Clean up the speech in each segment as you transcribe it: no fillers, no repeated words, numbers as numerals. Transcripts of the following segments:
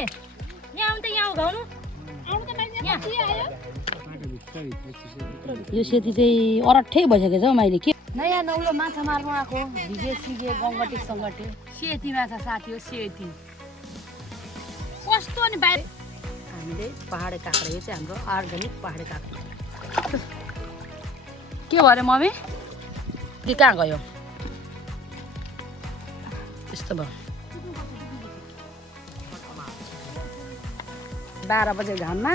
यहाँ आउनु त यहाँ गाउनु यो सेती चाहिँ अरठै भइसकेछ हौ मैले के नयाँ नौलो माछा मार्नु आएको भिजे सिजे गङ्गटे सङ्गटे सेती माछा साथी हो सेती कस्तो अनि बाहिर हामीले पहाडे काँक्रा यो चाहिँ हाम्रो अर्ग्यानिक पहाडे काँक्रा के भयो अरे मम्मी कि कहाँ गयो यस्तो भयो 12 बजे घाममा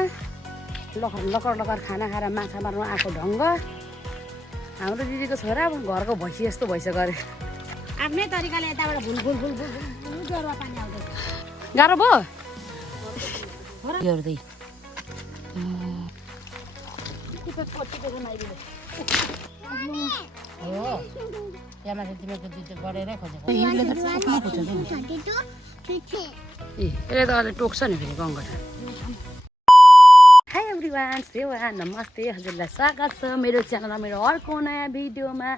लकर लकर खाना खाएर माछा मार्नु आएको ढङ्ग हाम्रो दिदीको छोरा घरको भैँसी यस्तो भइसक्यो अरे आफ्नै तरिकाले यताबाट भुल जोरमा पानी आउँदैछ गाह्रो भयो हेर्दै हो यहाँ तिमीको दुध गरेरै खोजेको यसले त अहिले टोक्छ नि फेरि गङ्गटा हाई एभ्रिवान सेवा नमस्ते हजुरलाई स्वागत छ मेरो च्यानलमा मेरो अर्को नयाँ भिडियोमा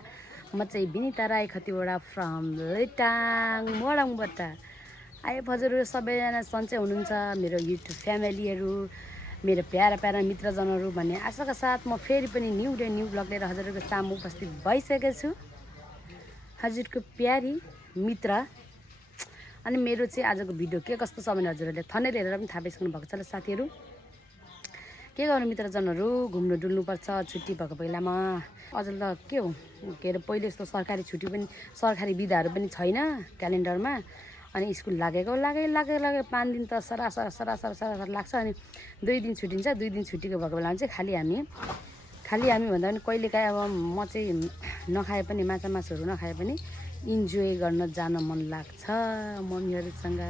म चाहिँ विनिता राई खतिवडा फ्रम लेटाङ मोरङबाट आयो हजुरहरू सबैजना सन्चै हुनुहुन्छ मेरो युट्युब फ्यामिलीहरू मेरो प्यारा प्यारा मित्रजनहरू भन्ने आशाका साथ म फेरि पनि न्यू डे न्यू ब्लग लिएर हजुरहरूको सामु उपस्थित भइसकेको छु हजुरको प्यारी मित्र अनि मेरो चाहिँ आजको भिडियो के कस्तो छ भने हजुरहरूले थनेल हेरेर पनि थाहा पाइसक्नु भएको छ ल साथीहरू के गर्नु मित्रजनहरू घुम्नु डुल्नुपर्छ छुट्टी भएको बेलामा अझ त के हो के अरे पहिले जस्तो सरकारी छुट्टी पनि सरकारी बिदाहरू पनि छैन क्यालेन्डरमा अनि स्कुल लागेको लागे 5 दिन त सरासर लाग्छ अनि 2 दिन छुट्टिन्छ 2 दिन छुट्टीको भएको बेलामा चाहिँ खालि हामी भन्दा पनि कहिलेकाहीँ अब म चाहिँ नखाए पनि माछा मासुहरू नखाए पनि इन्जोय गर्न जान मन लाग्छ मम्मीहरूसँग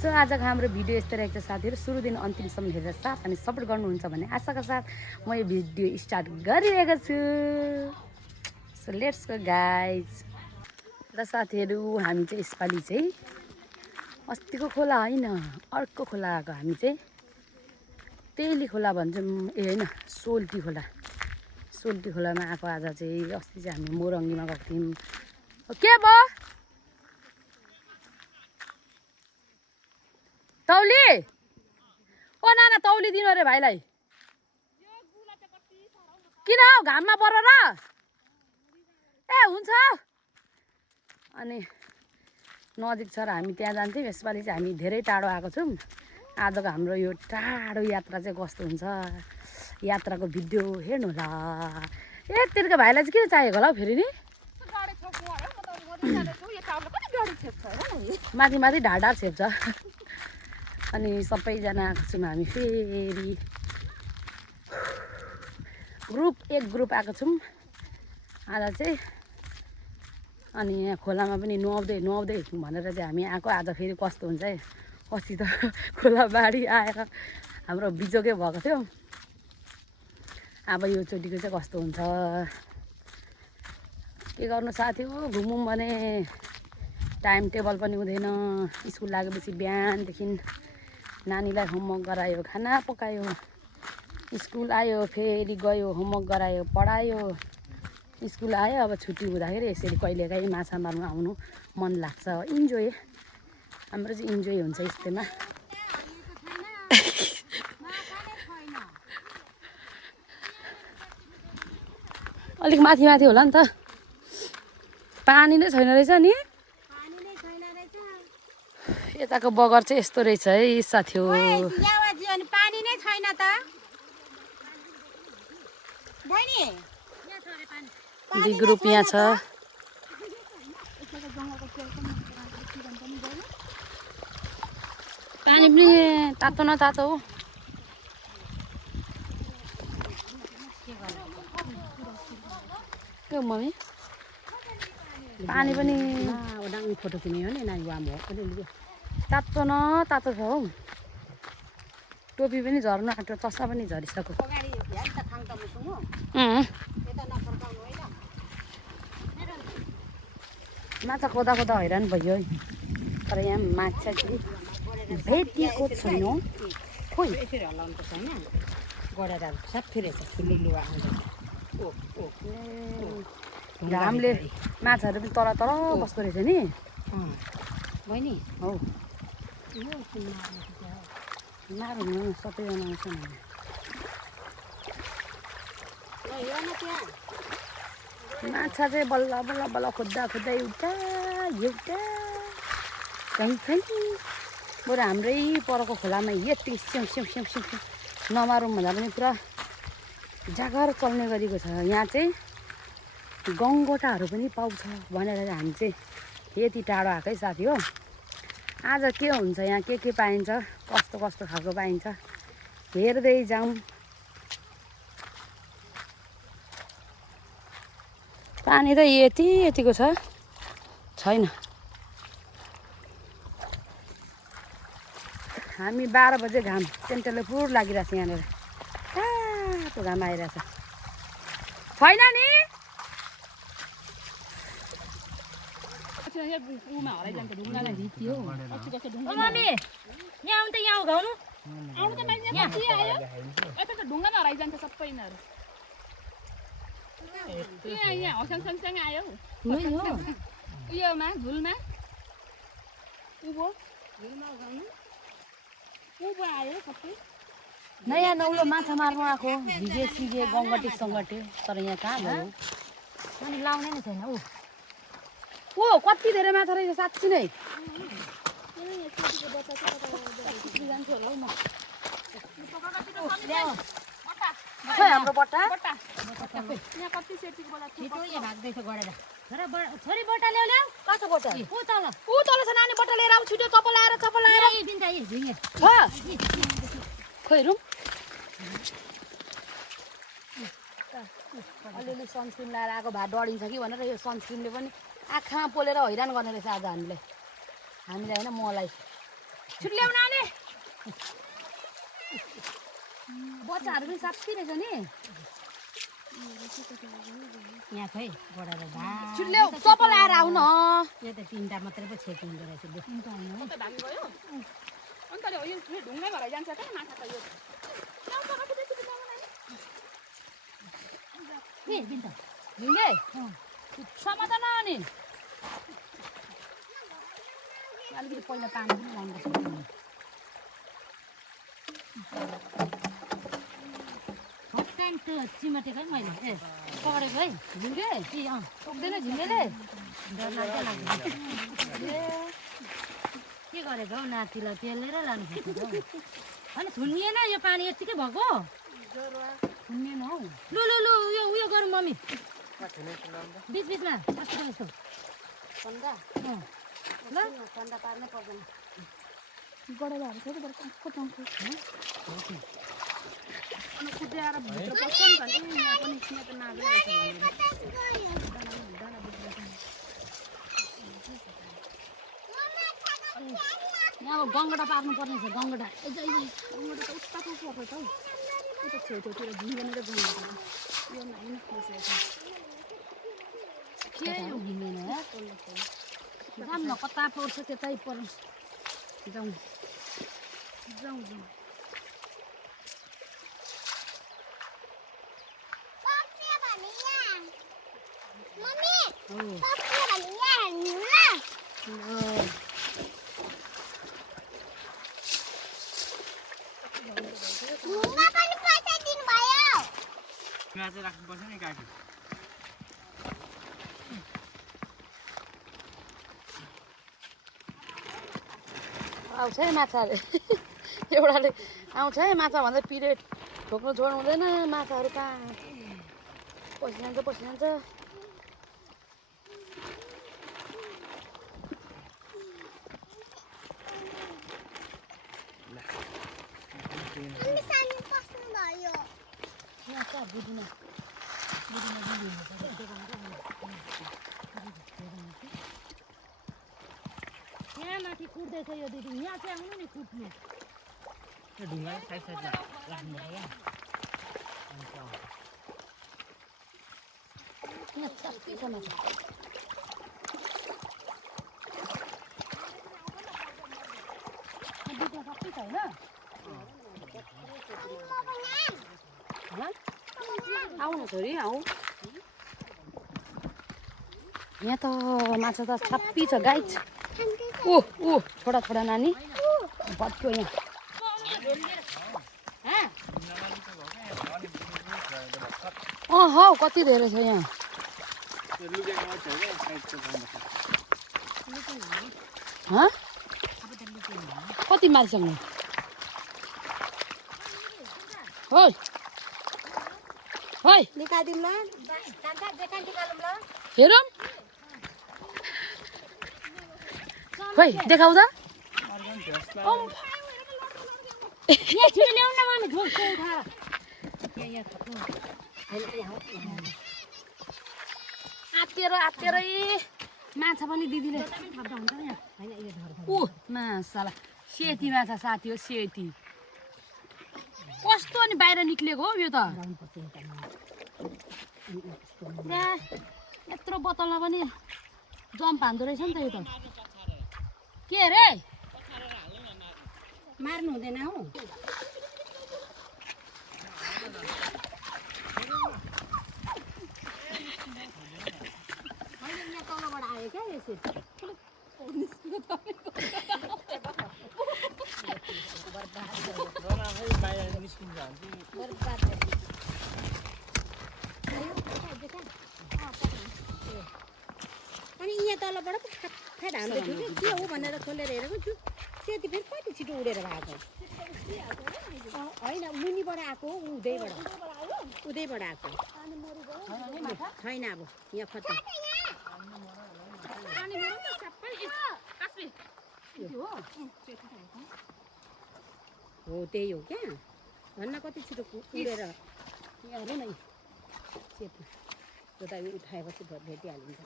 सो आजको हाम्रो भिडियो यस्तै रहेको छ साथीहरू सुरुदेखि अन्तिमसम्म हेरेर साथ अनि सपोर्ट गर्नुहुन्छ भन्ने आशाका साथ म यो भिडियो स्टार्ट गरिरहेको छु सो लेट्स गो गाइज र साथीहरू हामी चाहिँ यसपालि चाहिँ अस्तिको खोला होइन अर्को खोला आएको हामी चाहिँ तेली खोला भन्छौँ ए होइन सोल्टी खोलामा आएको आज चाहिँ अस्ति चाहिँ हामी मोरङ्गीमा गएको थियौँ के भयो तौली ओ नाना तौली दिनु अरे भाइलाई किन हौ घाममा पर र ए हुन्छ अनि नजिक छ र हामी त्यहाँ जान्थ्यौँ यसपालि चाहिँ हामी धेरै टाढो आएको छौँ आजको हाम्रो यो टाढो यात्रा चाहिँ कस्तो हुन्छ यात्राको भिडियो हेर्नु होला ए तिर्को भाइलाई चाहिँ किन चाहिएको होला हौ फेरि नि माथि ढाड छेप्छ अनि सबैजना आएको छौँ हामी फेरि एक ग्रुप आएको छौँ आज चाहिँ अनि यहाँ खोलामा पनि नुहाउँदै भनेर चाहिँ हामी आएको आज फेरि कस्तो हुन्छ है अस्ति त खोला बाढी आएर हाम्रो बिजोकै भएको थियो अब यो चोटिको चाहिँ कस्तो हुन्छ के गर्नु साथी हो घुमौँ भने टाइम टेबल पनि हुँदैन स्कुल लागेपछि बिहानदेखि नानीलाई होमवर्क गरायो खाना पकायो स्कुल आयो फेरि गयो होमवर्क गरायो पढायो स्कुल आयो अब छुट्टी हुँदाखेरि यसरी कहिलेकाहीँ माछा मार्नु आउनु मन लाग्छ इन्जोय हाम्रो चाहिँ इन्जोय हुन्छ यस्तैमा अलिक माथि होला नि त पानी नै छैन रहेछ नि यताको बगर चाहिँ यस्तो रहेछ है साथी हो पानी नै छैन त दुई ग्रुप यहाँ छ पानी पनि तातो न तातो हो के हो मम्मी पानी पनि डाङ्गी फोटो किन्यो नि नानी आमा हो तातो न तातो छ हौ टोपी पनि झर्नु आँट्यो चस्मा पनि झरिसक्यो माछा खोदा हैरान भयो है तर यहाँ माछा चाहिँ भेटिएको छैन खोइ घामले माछाहरू पनि तर बस्दो रहेछ नि बहिनी हौ मारौँ न सबैजना आउँछ नि माछा चाहिँ बल्ल बल्ल बल्ल खोज्दा खोज्दा एउटा कहीँ बरु हाम्रै परको खोलामा यति स्याउ स्याउ स्याउ स्याउ नमारौँ भन्दा पनि पुरा जागर चल्ने गरेको छ। यहाँ चाहिँ गङ्गोटाहरू पनि पाउँछ भनेर हामी चाहिँ यति टाढो आएकै साथी हो। आज के हुन्छ यहाँ के पाइन्छ कस्तो कस्तो खालको पाइन्छ हेर्दै जाउँ। पानी त यतिको छैन। हामी 12 बजे घाम टेन्टले पुर लागिरहेछ यहाँनिर तातो घाम आइरहेछ छैन नि मम्मी यहाँ आउनु त यहाँ उघाउनु आउनु त मान्छे पछि आयो यता त ढुङ्गामा हराइजान्छ सबै यिनीहरू यहाँ हसन सँगसँग आयो उयोमा झुलमा उँभो झुलमा उघाउनु उँभो आयो सबै नयाँ नौलो माछा मार्नु आएको भिजे सिजे गङ्गटे सङ्गटे तर यहाँ कहाँ भयो अनि लाउने नै छैन ओ कति धेरै माछा रहेछ साँच्ची नै खै हाम्रो बट्टा यहाँ कति सेटीको बल्ल छिटो यहाँ भाग्दैछ गरेर छोरी बट्टा ल्याउ ल्याउ कस्तो बट्टा ऊ तल छ नानी बट्टा लिएर आऊ छिटो चप्पल आएर बिन्दा झिङ्गे खै रुम अलिअलि सनस्क्रिन लगाएर आएको भए डढिन्छ कि भनेर यो सनस्क्रिनले पनि आँखामा पोलेर हैरान गर्ने रहेछ आज हामीलाई होइन मलाई छिटो ल्याउ नानी बच्चाहरू पनि साँच्ची रहेछ नि यहाँ खै बढाएर भा छिटो ल्याउ चप्पल आएर आऊ न यो त 3टा मात्रै पो छेकिँदो रहेछ कता धामी गयो अन्त यो ढुङ्गामा हराइजान्छ क्या माछा त यो बिन्दा झिङ्गे समाधान अनि अलिकति पहिला पानी पनि लानुपर्छ फर्स्ट टाइम त चिमटेको है मैले पक्रेको है झिङ्गे पुग्दैन झिङ्गेले डर लाग्छ के गरेको हौ नातिलाई पेलेर लानु खोजेको होइन थुनिएन यो पानी यत्तिकै भएको सुन्नेन हौ लु उयो गरौँ मम्मी बिचमा कस्तो यस्तो ठन्डा ल ठन्डा पार्नै पर्दैन गडलाहरू छ नि कस्तो अनि कुद्याएर भित्र पस्छ नि भने यहाँ पनि यहाँ त नागिरहेछ यहाँ अब गङ्गटा पार्नु पर्ने छ गङ्गटा गङ्गटा त उताको पक्रेछ हौ उता छेउछेउतिर झिङ्गेनेर गङ्गटा यो होइन के यो घिमेन जाऊँ न कता पर्छ त्यतै पर्छ जाउँ राख्नुपर्छ नि काकी आउँछ है माछाहरू एउटाले आउँछ है माछा भन्दा पिरियड ठोक्नु छोड्नु हुँदैन माछाहरू कहाँ पसिजान्छ यहाँ माथि कुट्दैछ यो दिदी यहाँ चाहिँ आउनु नि कुट्नु त्यो ढुङ्गा साइडमा राख्नुपर्छ यहाँ छाप्पी छ माछा दुईवटा छाप्पी छ होइन आऊ न छोरी आऊ यहाँ त माछा त छाप्पी छ गाइज ओ छोडा नानी भत्क्यो यहाँ हौ कति धेरै छ यहाँ हँ कति मारिसक्नु होइ होइ निकालिदिउँ ल देखाइ निकालौँ ल हेरौँ खोइ देखाउँदा यहाँ छिटो ल्याउन न मामी झोक्छु उठाएर आत्तिएर माछा पनि दिदीले ऊ माछाला सेती माछा साथी हो सेती कस्तो अनि बाहिर निक्लेको हो यो त पुरा यत्रो बोतलमा पनि जम्प हान्दो रहेछ नि त यो त के अरे मार्नु हुँदैन हौ तलबाट आयो क्या यसरी अनि यहाँ तलबाट फ्याट हान्दै थियो कि के हो भनेर खोलेर हेरेको छु सेती फेरि कति छिटो उडेर भएको होइन मुनिबाट आएको हो उदैबाट आएको छैन अब यहाँ खत्तम हो त्यही हो क्या धन्न कति छिटो उडेर यहाँ हेर्नु न सेती त्यो त उठाएपछि भेटिहालिन्छ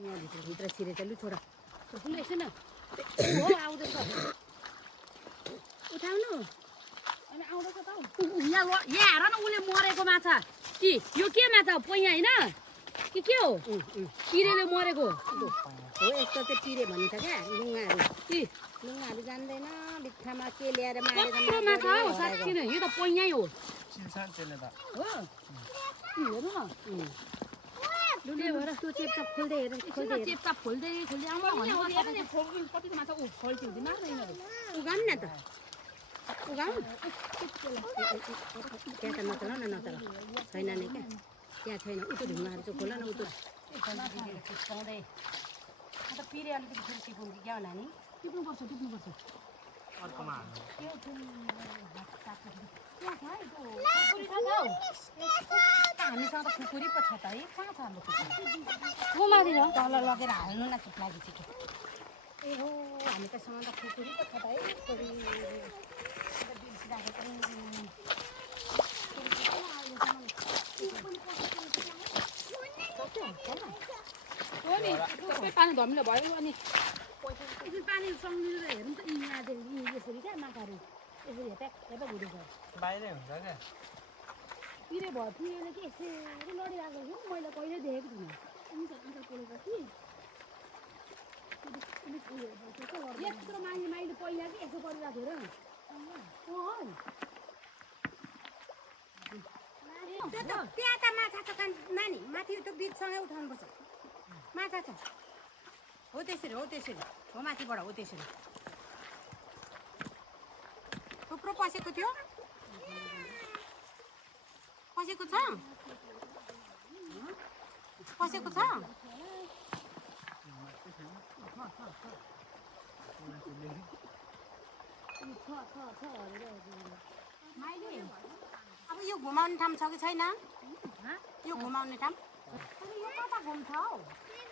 यहाँभित्र छिरेछ लु छोरा एकछिन हो आउँदैछ उठाउनु अनि आउँदैछ त यहाँ हेर न उसले मरेको माछा कि यो के माछा हो पैया होइन कि के हो किरेले मरेको हो यस्तो चाहिँ पिरे भनिन्छ क्या लुङ्गाहरू जान्दैन बित्थामा के ल्याएर कत्रो माछा हो साँच्ची नै यो त पैयै हो हो हेर्नु न त्यो चेपचाप खोल्दै हेर चेपचाप खोल्दै आउनु कतिको माछा ऊ फल्थ्यो मार्दैन उगाउँ न त उगाउँ त्यहाँ त नचला छैन नि क्या त्यहाँ छैन उतो ढुङ्गाहरू चाहिँ खोला न उतो अन्त पिरे अलिकति फेरि टिप्नु कि क्या हो नानी टिप्नुपर्छ हामीसँग त खुकुरी पो छ त है कहाँ छ हाम्रो खुकुरी हो माथि र तल लगेर हाल्नु न चुप लागि छिटो ए हो हामी त सँग त खुकुरी पो छ त है छोरी हो नि सबै पानी धमिलो भयो अनि एकदिन पानी सम्झिँदै हेरौँ त यहाँदेखि यसरी क्या माछाहरू यसरी हेप्याक हुँदैछ बाहिरै हुन्छ क्या पिरे भयो पिरेले कि यसरी लडिरहेको थियो मैले कहिले देखेको थिइनँ आँखा पोलेको कि यत्रो माइली पहिला कि यसो गरिरहेको थियो र त्यहाँ त माछा छ नानी माथि त्यो बिचसँगै उठाउनुपर्छ माछा छ हो त्यसरी हो माथिबाट हो त्यसरी थुप्रो पसेको थियो पसेको छ अब यो घुमाउने ठाउँ छ कि छैन यो घुमाउने ठाउँ यो कता घुम्छ हौ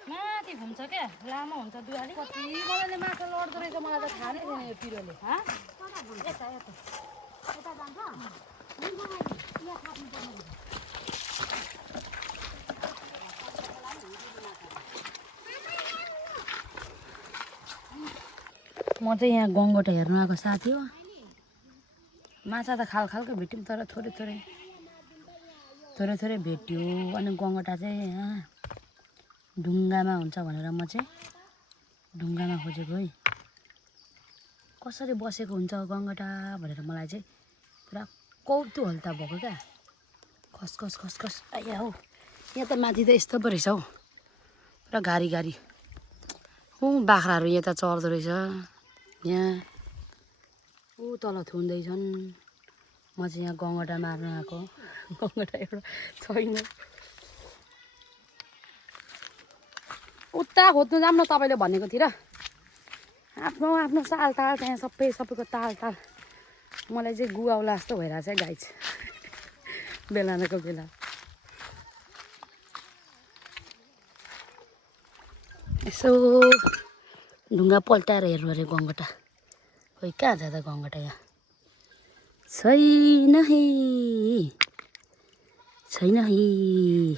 माथि घुम्छ क्या लामो हुन्छ दुवाली कति मजाले माछा लड्दो रहेछ मलाई त थाहा नै थिएन यो पिरोले कता घुम्छ यता जान्छ यहाँ थाप्नुपर्ने म चाहिँ यहाँ गङ्गोटा हेर्नु आएको साथी हो माछा त खालको भेट्यौँ तर थोरै भेट्यो अनि गङ्गोटा चाहिँ यहाँ ढुङ्गामा हुन्छ भनेर म चाहिँ ढुङ्गामा खोजेको है कसरी बसेको हुन्छ गङ्गोटा भनेर मलाई चाहिँ पुरा कौतुहलता भएको क्या खस आइया हौ यहाँ त माथि त यस्तो पो रहेछ हौ पुरा घारी बाख्राहरू यता चर्दो रहेछ यहाँ ऊ तल थुन्दैछन् म चाहिँ यहाँ गङ्गटा मार्न आएको गङ्गटा एउटा छैन उता खोज्नु जाऊँ न तपाईँले भनेकोतिर आफ्नो आफ्नो ताल ताल त्यहाँ सबैको ताल ताल मलाई चाहिँ गुवाउला जस्तो भइरहेछ है गाइज बेलानको बेला यसो ढुङ्गा पल्टाएर हेर्नु अरे गङ्गटा खोइ कहाँ जाँदा गङ्गटा यहाँ छैन है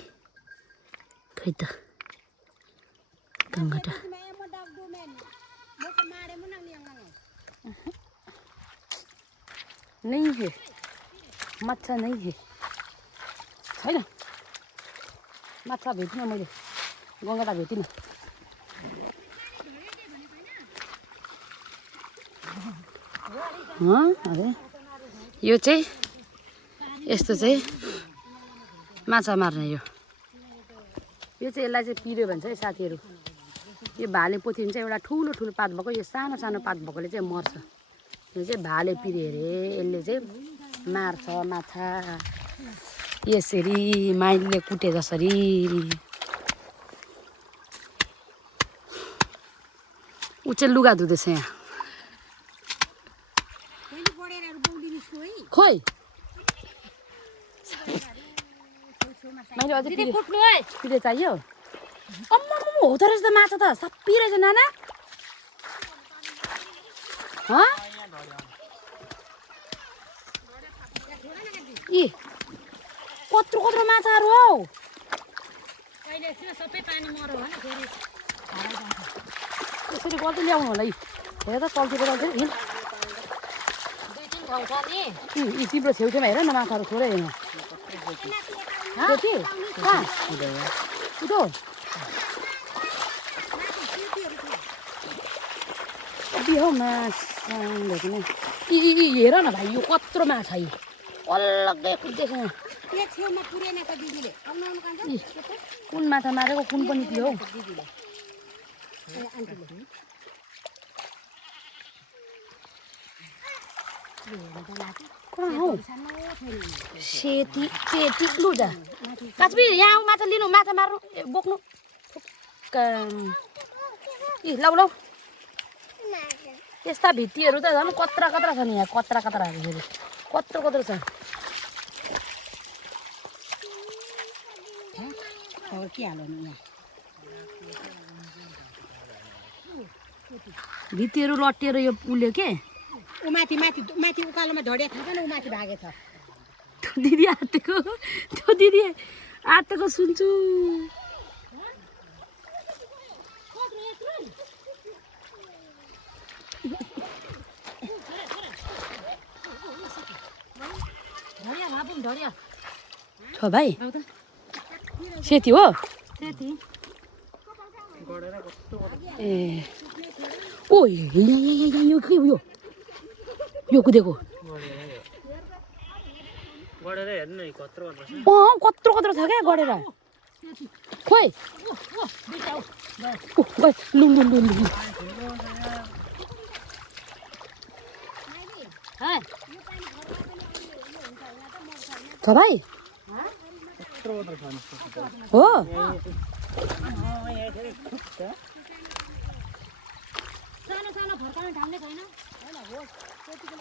खै त गङ्गटा नहीं है माछा नहीं है छैन माछा भेटिनँ मैले गङ्गटा भेटिनँ अरे यो चाहिँ यस्तो चाहिँ माछा मार्ने यो चाहिँ यसलाई चाहिँ पिर्यो भन्छ है साथीहरू यो भाले पोथी हुन्छ एउटा ठुलो ठुलो पात भएको यो सानो सानो पात भएकोले चाहिँ मर्छ यो चाहिँ भाले पिरे अरे यसले चाहिँ मार्छ माछा यसरी माइलीले कुटे जसरी ऊ चाहिँ लुगा धुँदैछ यहाँ खोइ मैले अझै पिरे चाहियो अम्म हो त रहेछ त माछा त सबै रहेछ नाना यी कत्रो कत्रो माछाहरू हौ यसरी गर्दै ल्याउनु होला यी हेर त चल्तिर यी तिम्रो छेउछेउमा हेर न माछाहरू थोरै यहाँ के कहाँ उतो बिहो माछा यी हेर न भाइ यो कत्रो माछा यी अलग्गै कुद्दैछ कुन माछा मारेको कुन पनि थियो हौ कहाँ हौ सेती लु जा काचबी यहाँ आऊ माछा लिनु माछा मार्नु बोक्नु लौ लौ यस्ता भित्तीहरू त झन् कत्रा कत्रा छ नि यहाँ कत्रा कत्राहरू फेरि कत्रो कत्रो छ भित्तीहरू लट्टिएर यो उल्यो के माथि माथि माथि उकालोमा ढडिया थाहा छैन ऊ माथि भागेछ त्यो दिदी आत्तेको सुन्छु छ भाइ सेती हो ए ओ यहाँ यो कुदेको कत्रो कत्रो छ क्या गढेर खोइ लुङ छ भाइ हो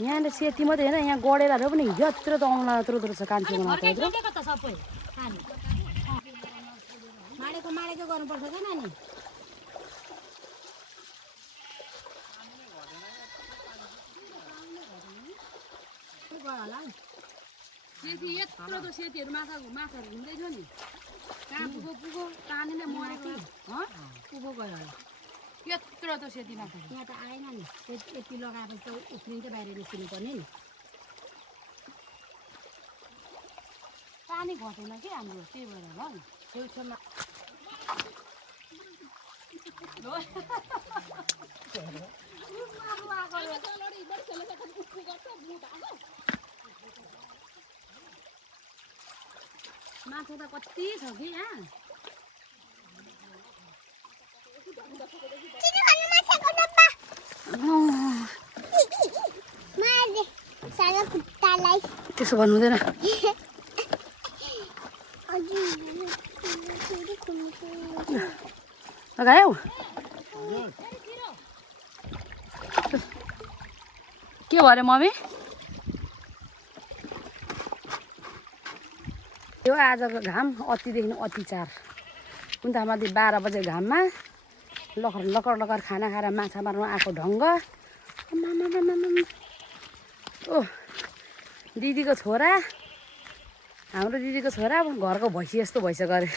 यहाँ सेती मात्रै होइन यहाँ गढेराहरू पनि यत्रो त आउला यत्रो छ कान्छीको मात्र माडेको गर्नुपर्छ क्या नानी सेती यत्रो त सेतीहरू माछाहरू घुम्दैछ नि कहाँ पुगो पानीले मरेको पुगो गयो होला यत्रो त सेती माछा यहाँ त आएन नि यति लगाएपछि त उफ्रिन्छ बाहिर निस्किनु पर्ने नि पानी घटेन कि हाम्रो त्यही भएर होला नि छेउछेउमा माछा त कति छ कि यहाँ त्यसो भन्नु हुँदैन लगायौ के भयो अरे मम्मी यो आजको घाम अतिदेखि अतिचार कुन त माथि 12 बजे घाममा लखर लकर लकर खाना खाएर माछा मार्नु आएको ढङ्ग ओ दिदीको छोरा हाम्रो दिदीको छोरा घरको भैँसी जस्तो भइसक्यो अरे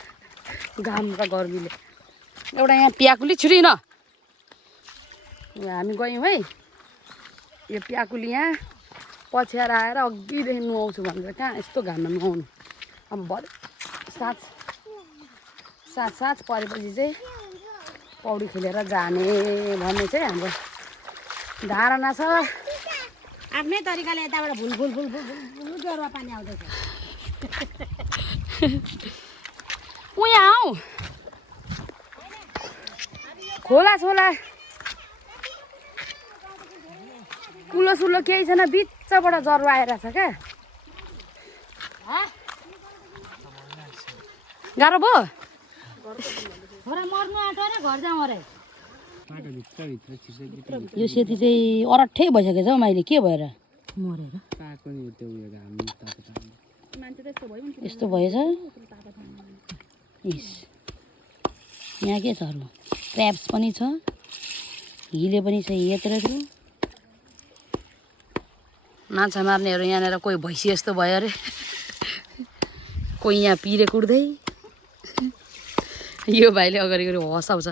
घामका गर्मीले एउटा यहाँ प्याकुली छुरी न हामी गयौँ है यो प्याकुली यहाँ पछ्याएर आएर अघिदेखि नुहाउँछु भनेर कहाँ यस्तो घाममा नुहाउनु अब भरे साँझ परेपछि चाहिँ पौडी खेलेर जाने भन्ने चाहिँ हाम्रो धारणा छ आफ्नै तरिकाले यताबाट भुल भुल भुल भुल भुल जोरमा पानी आउँदैछ उहाँ आऊ खोला छोला कुलो सुलो केही छैन बिचबाट जरो आइरहेछ क्या गाह्रो भयो छोरा मर्नु आँट्यो अरे घर जाउँ अरे यो सेती चाहिँ अरठै भइसकेछ हौ मैले के भएर मरेर यस्तो भएछ इस यहाँ के छ अरू क्र्याब्स पनि छ हिले पनि छ यत्रो यत्रो माछा मार्नेहरू यहाँनिर कोही भैँसी जस्तो भयो अरे कोही यहाँ पिरे कुट्दै यो भाइले अगाडि हँसाउँछ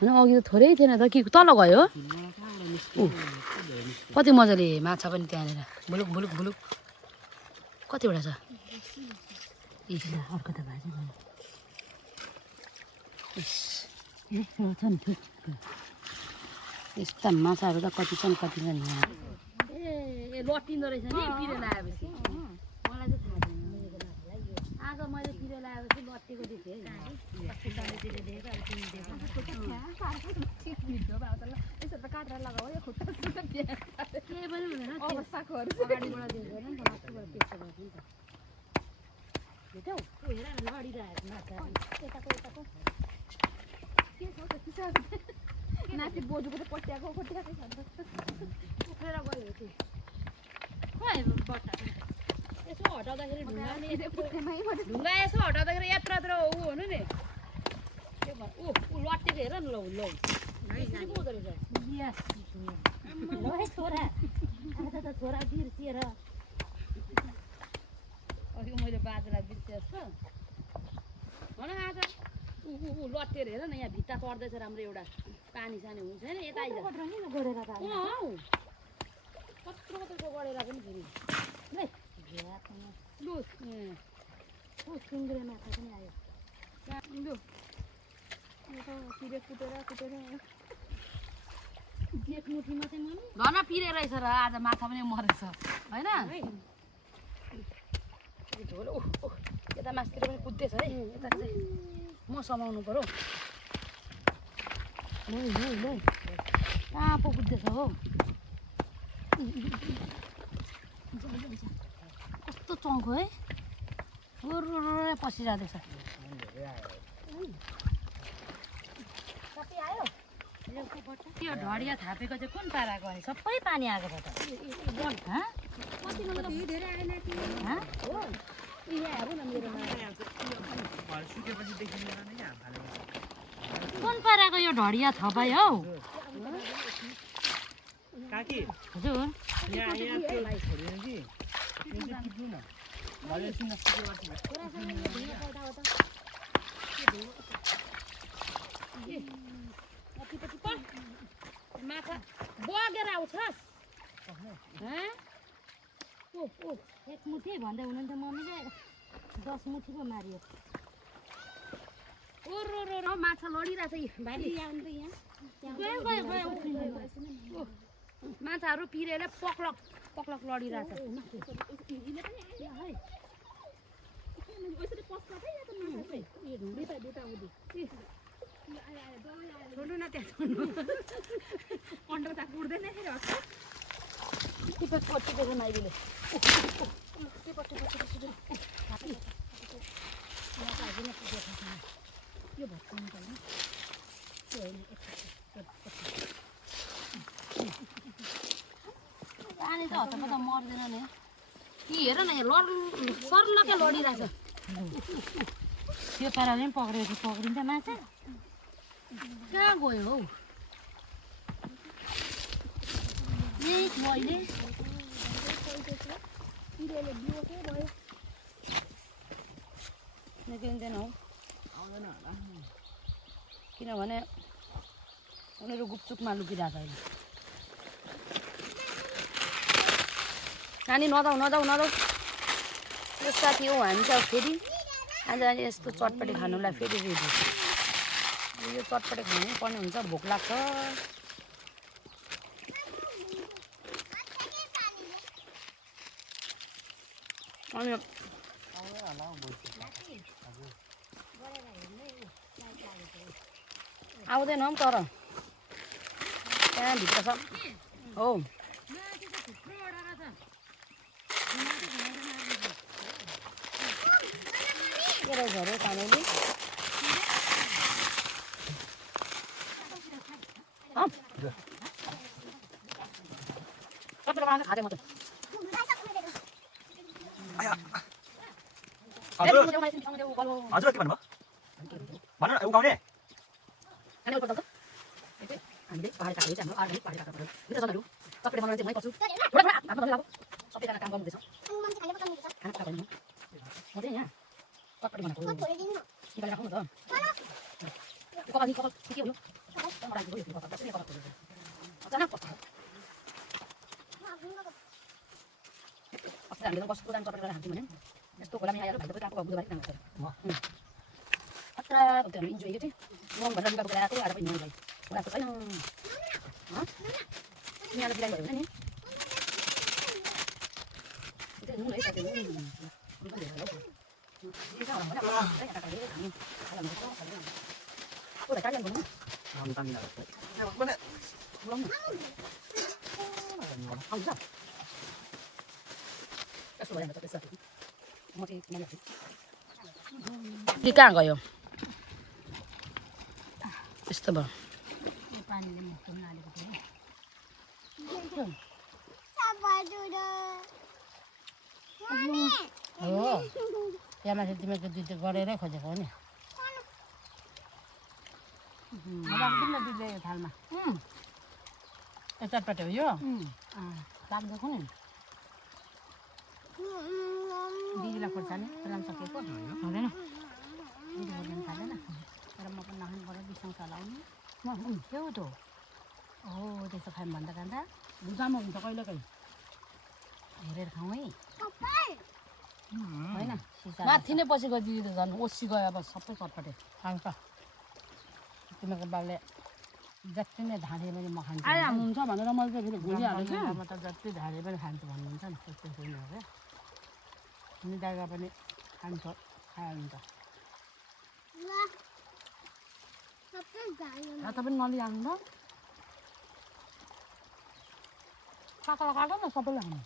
होइन अघि त थोरै थिएन त कि तल गयो कति मजाले माछा पनि त्यहाँनिर भुलुक भुलुक भुलुक कतिवटा छ अर्को त भाजी यस्ता माछाहरू त कति छन् कति छन् यहाँ ए लट्टिँदो रहेछ नि पिरे लगाएपछि मलाई चाहिँ थाहा छैन आज मैले पिरे लगाएपछि लट्टेको देखेँ नाति बोजूको त पट्याएको उफ्रेर गयो यसो हटाउँदाखेरि ढुङ्गा यसो हटाउँदाखेरि यत्रो यत्रो ऊ हुनु नि ऊ लट्टेको हेर न लौ लौ हुँदो रहेछ छोरा आज त छोरा बिर्सिएर अघि मैले बाजेलाई बिर्सेँ जस्तो भन आज ऊ लट्टेर हेर न यहाँ भित्ता पर्दैछ राम्रो एउटा पानी सानी हुन्छ होइन यता आइज गरेर कत्रो कत्रो गरेर पनि फेरि लु सुँगुरे माछा पनि आयो लु पिरे कुटेर एक मुठीमा चाहिँ मम्मी घरमा पिरे रहेछ र आज माछा पनि मरेछ होइन यता मासतिर पनि कुद्दैछ है यता चाहिँ म समाउनु पर्यो कहाँ पो कुद्दैछ हो कस्तो चङ्खो है रोरै पसिजाँदैछ यो ढडिया थापेको चाहिँ कुन पाराको अनि सबै पानी आएको छ कुन पाराको यो ढडिया थपाइ हौ हजुर माछा बगेर आउँछस् एक मुठी भन्दै हुनुहुन्थ्यो मम्मीले 10 मुठी पो मारियो रो माछा लडिरहेछ माछाहरू पिरेर पक्लक पक्लक लडिरहेछ छोड्नु न त्यहाँ छोड्नु अन्डर टिपेको माइलीले पानी त हतपत मर्दैन नि कि हेर न यहाँ सर्लकै लडिरहेछ त्यो पाराले पनि पक्रिन्छ माछा कहाँ गयो हौ यही थियो अहिले निक्लिँदैन हौ किनभने उनीहरू गुपचुपमा लुकिरहेको अहिले नानी नदाउ यो साथी हो हामी चाहिँ फेरि आज यस्तो चटपटी खानुलाई फेरि रेडी यो चटपटी खानु पर्ने हुन्छ भोक लाग्छ अनि आउँदैन हौ तर त्यहाँभित्र छ हो के रहेछ अरे कानेली खाँदै म त हजुर के भन्नुभयो भन न उगाउने हामीले पहाड काटेको चाहिँ हाम्रो अर्ग्यानिक पहाड काटेको मित्रजनहरू सबैले बनाउन चाहिँ मै पर्छु सबैजना काम गर्नुहुँदैछ खाना पकाएको होइन म चाहिँ यहाँ चटपटी बनाएको निकालेर राखौँ न त कपाल के हो यो अचानक पर्छ अस्ति हामीले कस्तो दाम चटपटी गरेर हाल्थ्यौँ भने यस्तो खोलामा आएर भाइले पनि आएको बुधबार काम गर्छ खतरा हामी इन्जोय चाहिँ गाउँ भनेर लुगा बोकेर आएको आएर पनि हिँड्नु खोलाको छैन यहाँलाई बिरामी भयो भने नि नुन है कहाँ गयो यस्तो भयो हो यहाँ माथि तिमीको दुधले गरेरै खोजेको हो नि दुधले थालमा चटपटे हो यो लाग्दैछ नि दिदीलाई खोर्सानी पेलाउन सकेको हुँदैन दिदी खोर्सानी खाँदैन तर म पनि नखानु पर्यो बिसाउँछ होला आउनु के हो त हो त्यसो खायौँ भन्दा खाँदा दुधमा हुन्छ कहिले कहिले हेरेर खाउँ है होइन माथि नै बसेको दिदी त झन् ओसी गयो अब सबै चटपटे खान्छ तिमीको बाबुले जति नै धारे पनि म खान्छु आइहाल्नुहुन्छ भनेर मैले चाहिँ फेरि भुलिहालेँ म त जति धारे पनि खान्छु भन्नुहुन्छ नि त्यस्तो छैन क्या निदागा पनि खान्छ खाइहाल्नुहुन्छ हात पनि नलिहाल्नु त काकालाई काट्यो न सबैले खानु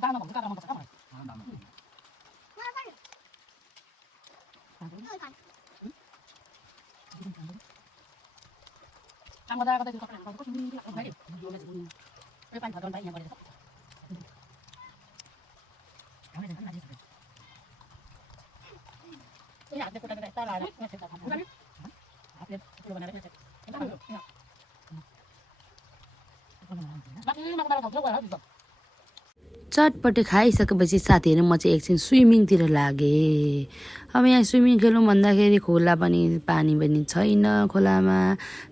दाना भन्नु काका मन पर्छ मलाई काम गर्दा गर्दै त्यो तपाईँ कस्तो भाइ यो पानी थर्न भाइ यहाँ गरेर हातले कोटाएर यता लाएर हातले त्यो बनाएर चटपटे खाइसकेपछि साथीहरू म चाहिँ एकछिन स्विमिङतिर लागेँ अब यहाँ स्विमिङ खेलौँ भन्दाखेरि खोला पनि पानी पनि छैन खोलामा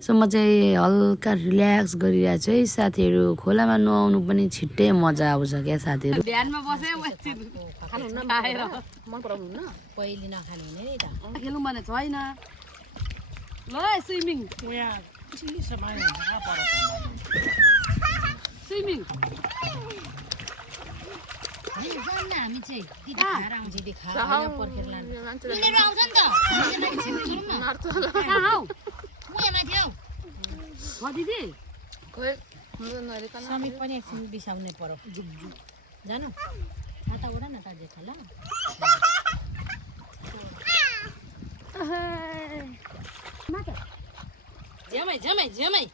सो म चाहिँ हल्का रिल्याक्स गरिरहेको छु है साथीहरू खोलामा नुहाउनु पनि छिट्टै मजा आउँछ क्या साथीहरू बिहानमा बसेँ मन पराउनु हुन्न पहिले नखाने हुने नि त खेलौँ भने छैन ल स्विमिङ यहाँ चिसोमा कहाँ पराउँछ स्विमिङ जान्न हामी चाहिँ दिदी खाएर आउँछ दिदी खाएर पर्खेर लानु यिनीहरू आउँछ नि त कहाँ हौ मुया माथि हौ दिदी समीप पनि एकछिन बिसाउनै पर्यो जुग जानु छाता उडा न त जेठा ल झ्यामै झ्यामै झ्यामै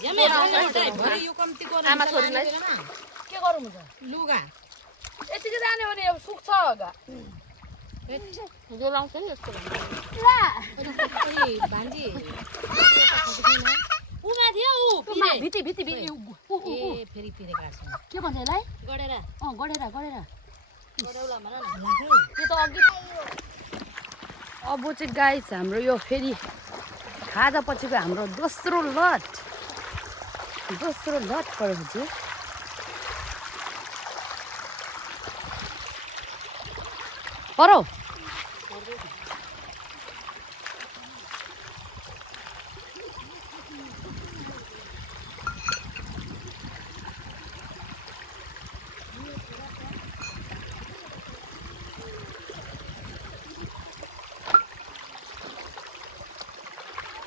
झ्यामै भरे यो कम्ती गर्नु आमा छोरीलाई के गरौँ हुन्छ लुगा यतिकै जाने भने सुक्छ होला जो लाउँछ नि यस्तो भान्जी ऊ माथि हौ भित्री भित्री ए फेरि पिरे काट्छ के भन्छ यसलाई गडेर गडेर गडौला भन न त्यो त अघि अब चाहिँ गाइस हाम्रो यो फेरि खाजा पछिको हाम्रो दोस्रो लट परेपछि परौ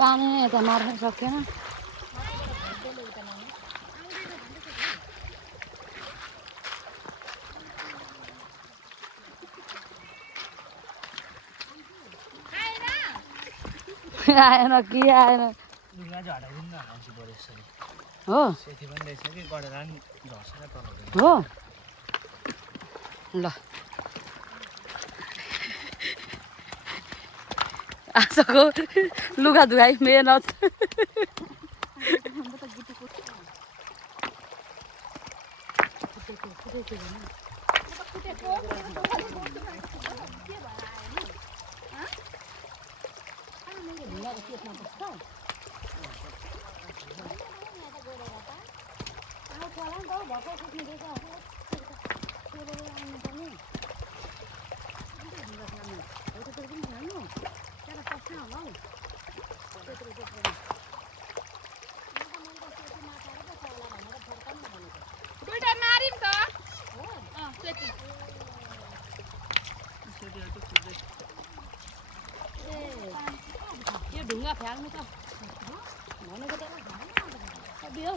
पानी यता मार्न सकेन आएन कि आएन हो हो ल आजको लुगा धुवाई मेहनत यो ढुङ्गा फ्याल्नु त भनेको त बियो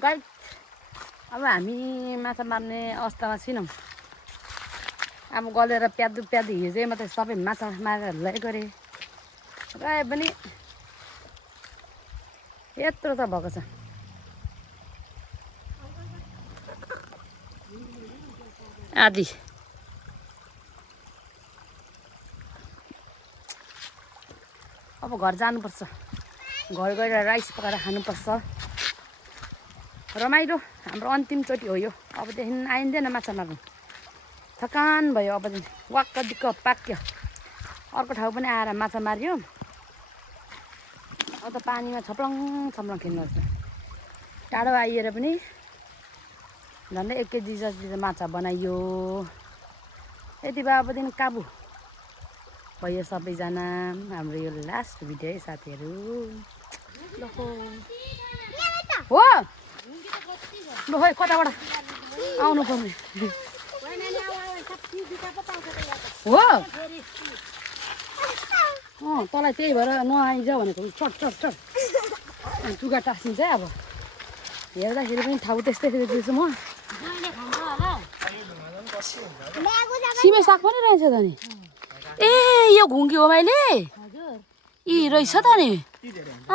गाइस अब हामी माछा मार्ने अवस्थामा छैनौँ अब गलेर प्यादु हिजै मात्रै सबै माछा मारेर लै गरे र पनि यत्रो त भएको छ आदि अब घर जानुपर्छ घर गएर राइस पकाएर खानुपर्छ रमाइलो हाम्रो अन्तिमचोटि हो यो अबदेखि आइँदैन माछा मार्नु थकान भयो अबदेखि वाक्क दिक्क पाक्यो अर्को ठाउँ पनि आएर माछा मार्यो अब त पानीमा छप्लङ खेल्नुपर्छ टाढो आइएर पनि झन्डै 1 केजी जति माछा बनाइयो यति भए अबदेखि काबु भयो सबैजना हाम्रो यो लास्ट भिडियो है साथीहरू हो ल है कताबाट आउनु पर्ने हो तँलाई त्यही भएर नआइज भनेको चट टुगा टाँसिन्छ अब हेर्दाखेरि पनि ठाउँ त्यस्तै देख्छु म सिमे साग पनि रहेछ त नि ए यो घुङ्गी हो मैले यी रहेछ त नि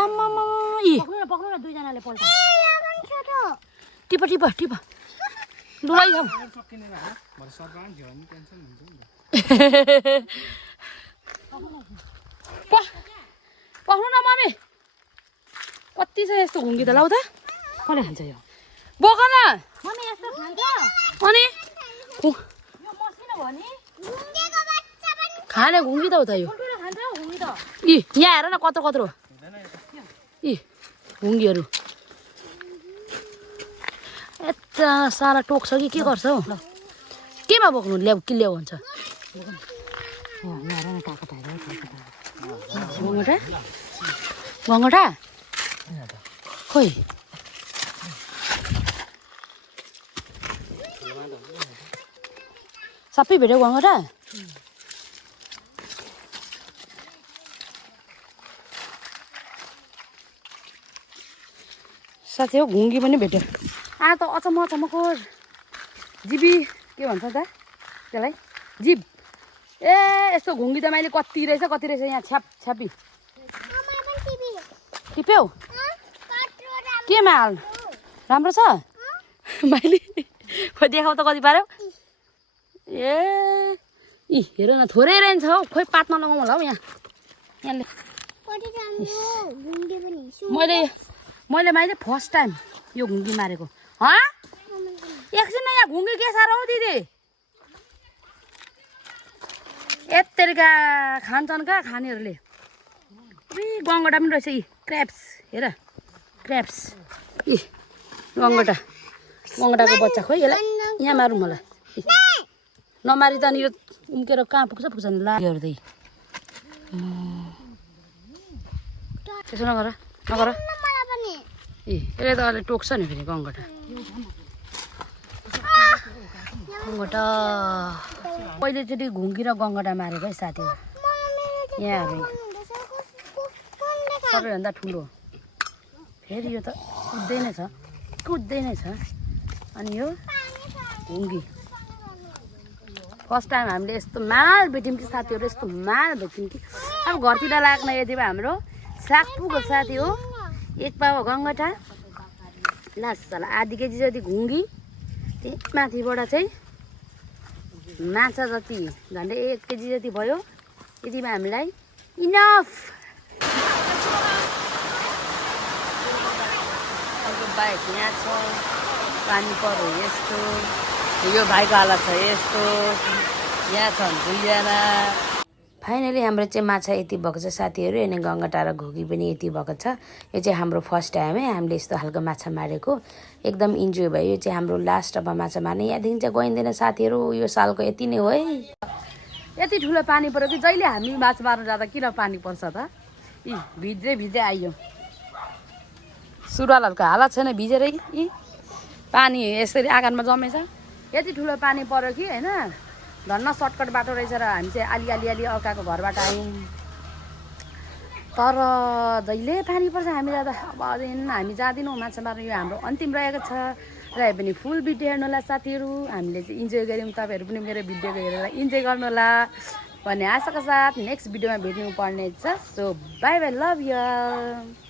आम्मामा यी पक्नु न दुईजनाले पल्ट टिप डुलाइ जाऊ पक्नु न मम्मी कति छ यस्तो घुङ्गी त लाउ त कसले खान्छ यो बोक न मम्मी यस्तो खान्छ अनि यो मसिनो भयो नि खाने घुङ्गी त हो त यो ठुल्ठुलो खान्छ हौ घुमी त यी यहाँ हेर न कत्रो कत्रो यी घुङ्गीहरू यता सारा टोक्छ कि के गर्छ हौ केमा बोक्नु ल्याउ कि ल्याउ हुन्छ गङ्गटा गङ्गटा खोइ सबै भेट्यो गङ्गटा साथी हो घुङ्गी पनि भेट्यो त अचम्म अचम्मको जिबी के भन्छ त त्यसलाई जिब ए यस्तो घुङ्गी त मैले कति रहेछ यहाँ छ्याप छ्यापी टिप्यौ केमा हाल्नु राम्रो छ मैले खोइ देखाउ त कति पार्यो ए इ हेर न थोरै रहेछ हौ खोइ पात नलगाउँ होला हौ यहाँले मैले माइले फर्स्ट टाइम यो घुङ्गी मारेको एकछिन न यहाँ घुङ्गी के साह्रो हौ दिदी यत्तरीका खान्छन् कहाँ खानेहरूले गङ्गटा पनि रहेछ यी क्र्याप्स हेर क्र्याप्स इ गङ्गटाको बच्चा खोइ यसलाई यहाँ मारौँ होला नमारी त अनि यो उम्केर कहाँ पुग्छ नि लाग्योहरू त त्यसो नगर यसले त अहिले टोक्छ नि फेरि गङ्गटा पहिलोचोटि घुङ्गी र गङ्गटा मारेको है साथीहरू यहाँहरू सबैभन्दा ठुलो फेरि यो त कुद्दै नै छ अनि यो घुङ्गी फर्स्ट टाइम हामीले यस्तो माल भेट्यौँ कि साथीहरू यस्तो माल भेट्यौँ कि अब घरतिर लाग्न यति भए हाम्रो साग पुगो साथी हो एक पावा गङ्गटा लास्टलाई आधी केजी जति घुङ्गी त्यही माथिबाट चाहिँ माछा जति झन्डै 1 केजी जति भयो यतिमा हामीलाई इनफ अर्को बाइक यहाँ छ पानी पर्यो यस्तो यो भाइको हालत छ यस्तो यहाँ छन् 2 जना फाइनली हाम्रो चाहिँ माछा यति भएको छ साथीहरू अनि गङ्गटा र घुगी पनि यति भएको छ यो चाहिँ हाम्रो फर्स्ट टाइम है हामीले यस्तो खालको माछा मारेको एकदम इन्जोय भयो यो चाहिँ हाम्रो लास्ट अब माछा मार्ने यहाँदेखि चाहिँ गइँदैन साथीहरू यो सालको यति नै हो है यति ठुलो पानी पर्यो कि जहिले हामी माछा मार्न जाँदा किन पानी पर्छ त यी भिज्दै आइयो सुरुवालहरूको हालत छैन भिजेरै यी पानी यसरी आँगनमा जमेछ यति ठुलो पानी पर्यो कि होइन धन्न सर्टकट बाटो रहेछ र हामी चाहिँ अलि अर्काको घरबाट आयौँ तर जहिले पानी पर्छ हामी जाँदा अब हामी जाँदैनौँ माछा मार्नु यो हाम्रो अन्तिम रहेको छ र पनि फुल भिडियो हेर्नु होला साथीहरू हामीले चाहिँ इन्जोय गऱ्यौँ तपाईँहरू पनि मेरो भिडियोको हेरेर इन्जोय गर्नु होला भन्ने आशाका साथ नेक्स्ट भिडियोमा भेट्नु पर्ने छ so by by love you